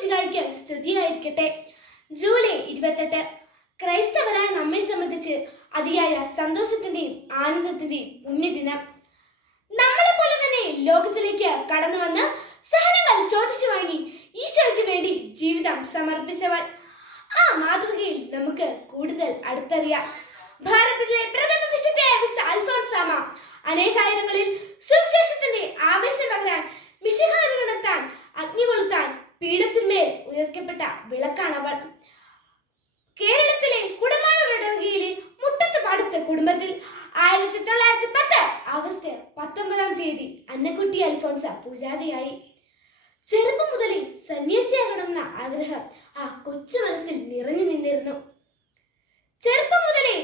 മിശിഹായ്ക്ക് സ്തുതിയായിരിക്കട്ടെ. ജൂലൈ 28 ക്രൈസ്തവരായ നമ്മെ സംബന്ധിച്ച് അതിയായ സന്തോഷത്തിന്റെയും ആനന്ദത്തിന്റെയും പുണ്യദിനം. നമ്മളെപ്പോലെ തന്നെ ലോകത്തിലേക്ക് കടന്നു വന്ന് സഹനങ്ങൾ ചോദിച്ചു വാങ്ങി ഈശോയ്ക്ക് വേണ്ടി ജീവിതം സമർപ്പിച്ചവൾ. ആ മാതൃകയിൽ നമുക്ക് കൂടുതൽ അടുത്തറിയാം. ഭാരതത്തിലെ പ്രഥമ വിശുദ്ധയായ വിശുദ്ധ അൽഫോൻസാമ അനേകായിരങ്ങളിൽ സുവിശേഷത്തിന്റെ ആവേശം പകരാൻ, മിശിഹായെ ഉണർത്താൻ, അഗ്നി കൊളുത്താൻ പീഠത്തിന്മേൽ ഉയർത്തപ്പെട്ട വിളക്കാണവൾ. കേരളത്തിലെ കുടമാളൂർ ഇടവകയിലെ മുട്ടത്തുപാടത്ത് കുടുംബത്തിൽ 1910 ആഗസ്റ്റ് 19 അന്നക്കുട്ടി അൽഫോൻസ പൂജാരിയായി. ചെറുപ്പം മുതലേ സന്യാസിയാകണമെന്ന ആഗ്രഹം ആ കൊച്ചു മനസ്സിൽ നിറഞ്ഞു നിന്നിരുന്നു. ചെറുപ്പം മുതലേ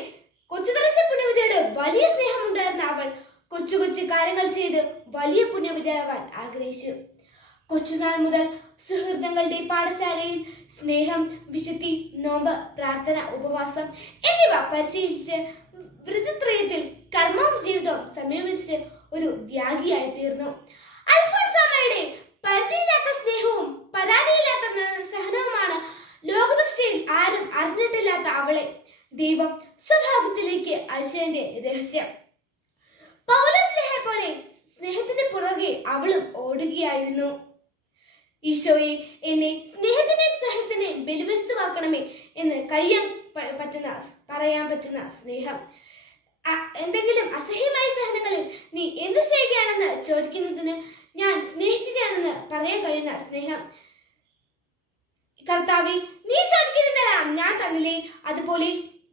കൊച്ചുതരസ പുണ്യവതിയോട് വലിയ സ്നേഹമുണ്ടായിരുന്ന അവൾ കൊച്ചു കൊച്ചു കാര്യങ്ങൾ ചെയ്ത് വലിയ പുണ്യവതിയാവാൻ ആഗ്രഹിച്ചു. കൊച്ചുനാൾ മുതൽ സുഹൃത്തുക്കളുടെ പാഠശാലയിൽ സ്നേഹം, വിശുദ്ധി, നോമ്പ്, പ്രാർത്ഥന, ഉപവാസം എന്നിവ പരിശീലിച്ച് വൃതത്രയത്തിൽ കർമ്മവും ജീവിതവും സംയോജിച്ച് ഒരു ത്യാഗിയായി തീർന്നു. അൽഫോൻസാമയുടെ പരിധിയില്ലാത്ത സ്നേഹവും പരാതിയില്ലാത്ത സഹനവുമാണ് ലോകദൃഷ്ടിയിൽ ആരും അറിഞ്ഞിട്ടില്ലാത്ത അവളെ ദൈവം സ്വഭാവത്തിലേക്ക് അയച്ചതിന്റെ രഹസ്യം. പൗലോസ്ലീഹയെ പോലെ സ്നേഹത്തിന്റെ പുറകെ അവളും ഓടുകയായിരുന്നു. ഈശോയെ, എന്നെ സ്നേഹത്തിന്റെയും സഹനത്തിന്റെയും ബലിവസ്തുവാക്കണമേ എന്ന് പറയാൻ പറ്റുന്ന സ്നേഹം. എന്തെങ്കിലും അസഹ്യമായ സഹനങ്ങളിൽ നീ എന്ത് ചെയ്യുകയാണെന്ന് ചോദിക്കുന്നതിന് ഞാൻ സ്നേഹിക്കുകയാണെന്ന് പറയാൻ കഴിയുന്ന സ്നേഹം. കർത്താവേ, നീ ചോദിക്കുന്നതെല്ലാം ഞാൻ തന്നില്ലേ, അതുപോലെ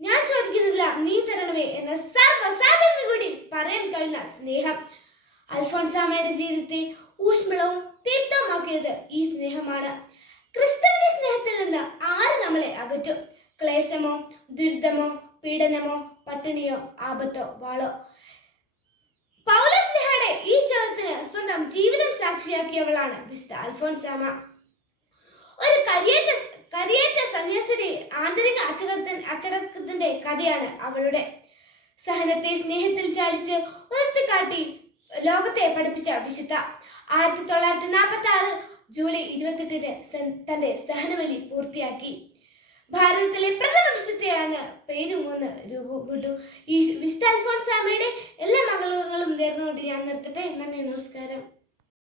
ഞാൻ ചോദിക്കുന്നതെല്ലാം നീ തരണമേ എന്ന സർവ്വസാധാരണ കൂടി പറയാൻ കഴിയുന്ന സ്നേഹം. അൽഫോൻസാമയുടെ ജീവിതത്തെ ഊഷ്മളവും തീർത്ഥമാക്കിയത് ഈ സ്നേഹമാണ്. ക്രിസ്തുവിന്റെ സ്നേഹത്തിൽ നിന്ന് ആര് നമ്മളെ അകറ്റും? ക്ലേശമോ, ദുരിതമോ, പീഡനമോ, പട്ടിണിയോ, ആപത്തോ, വാളോ? പൗലോസ്ലീഹയുടെ ഈ ചോദ്യത്തിന് സ്വന്തം ജീവിതം സാക്ഷിയാക്കിയവളാണ് വിശുദ്ധ അൽഫോൻസാമ. ഒരു കരിയേറ്റ സന്യാസിയുടെ ആന്തരിക അച്ചടക്കത്തിന്റെ കഥയാണ് അവളുടെ. സഹനത്തെ സ്നേഹത്തിൽ ചാലിച്ച് ഉയർത്തിക്കാട്ടി ലോകത്തെ പഠിപ്പിച്ച വിശുദ്ധ 1946 ജൂലൈ 28 തന്റെ സഹനബലി പൂർത്തിയാക്കി. ഭാരതത്തിലെ പ്രഥമ വിശുദ്ധയാണ് പേരും രൂപപ്പെട്ടു. ഈ വിശുദ്ധ അൽഫോൻസാമയുടെ എല്ലാ മകളുകളും നേർന്നുകൊണ്ട് ഞാൻ നിർത്തട്ടെ. നന്ദി, നമസ്കാരം.